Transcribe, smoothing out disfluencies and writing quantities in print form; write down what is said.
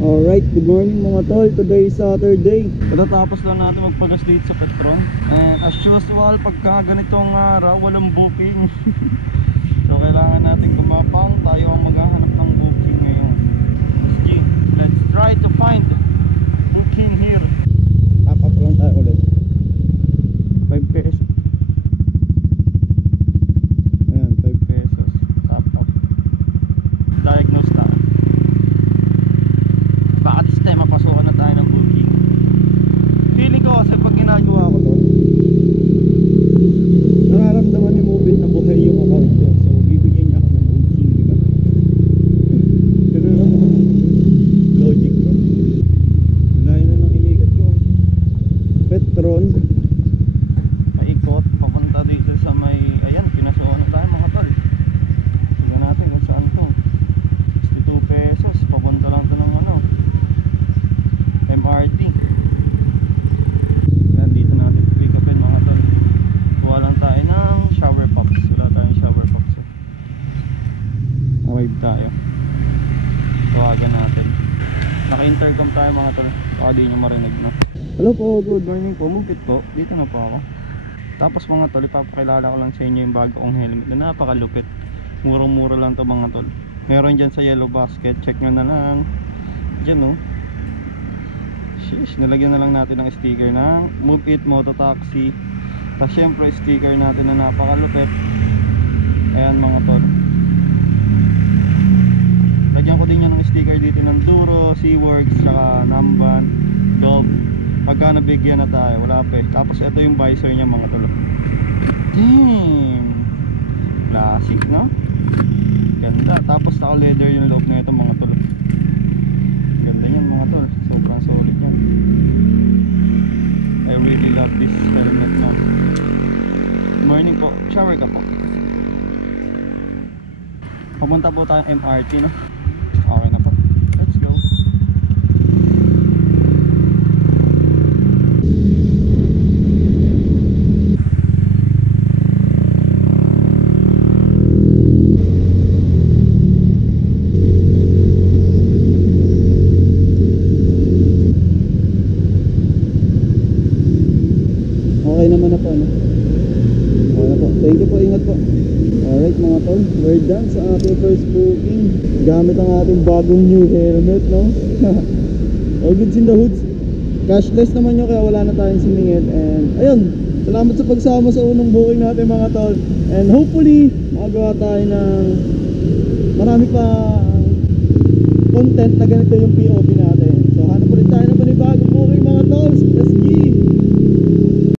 Alright, good morning mga tol. Today is Saturday. Katatapos lang natin magpagas dito sa Petron. And as usual, pagka ganitong araw, walang booking. So kailangan natin gumapang. Tayo ang maghahanap ng booking ngayon. Sige, let's try to find booking here. Top up lang tayo ulit. 5 pesos. Ayan, 5 pesos. Top up. Diagnose tayo. Baka this time mapasukan na tayo ng booking. Feeling ko kasi pag ginagawa ko to, nararamdaman ni Mobile na buhay yung account ko. So bibigyan niya ako ng booking, diba? Ganun lang naman logic ko. Layo na ng inikat ko. Petron, paikot, papunta dito sa may, ayan, pinasukan na tayo mga tol. Tignan natin kung saan to. 62 pesos, papunta lang to ng ano, MRT. Yan, dito natin pick upin mga tol. Kuha lang tayo ng shower pops. Wala tayong shower pops. Arrive tayo. Tawagan natin. Naka-intercom tayo mga tol. Baka di nyo marinig, no? Hello po, good morning po. Mugit po, dito na po ako. Tapos mga tol, ipapakilala ko lang sa inyo yung bago kong helmet na napakalupit. Murang mura lang to mga tol. Meron dyan sa yellow basket. Check nyo na lang. Dyan, no? Sheesh, nalagyan na lang natin ng sticker ng Move It Moto Taxi. Tapos syempre sticker natin na napakalupit. Ayan mga tol. Lagyan ko din yan ng sticker dito ng Duro, Seaworks, saka Namban, Dove. Pagka nabigyan na tayo, wala pa eh. Tapos ito yung visor niya mga tol. Damn! Classic, no? Ganda. Tapos naka leather yung loob na ito mga tol. Ganda yan mga tol. Sobrang solid yan. I really love this helmet na. Good morning po. Shower ka po. Papunta po tayong MRT, no? Okay na po. Let's go. Okay naman na po, no? Okay na po. Thank you po, ingat po. Alright mga tol, we're done sa ating first booking. Gamit ang ating bagong new helmet, no? All goods in the hoods. Cashless naman yun, kaya wala na tayong sumingit. And ayun, salamat sa pagsama sa unang booking natin mga tol. And hopefully, makagawa tayo ng marami pa content na ganito yung POV natin.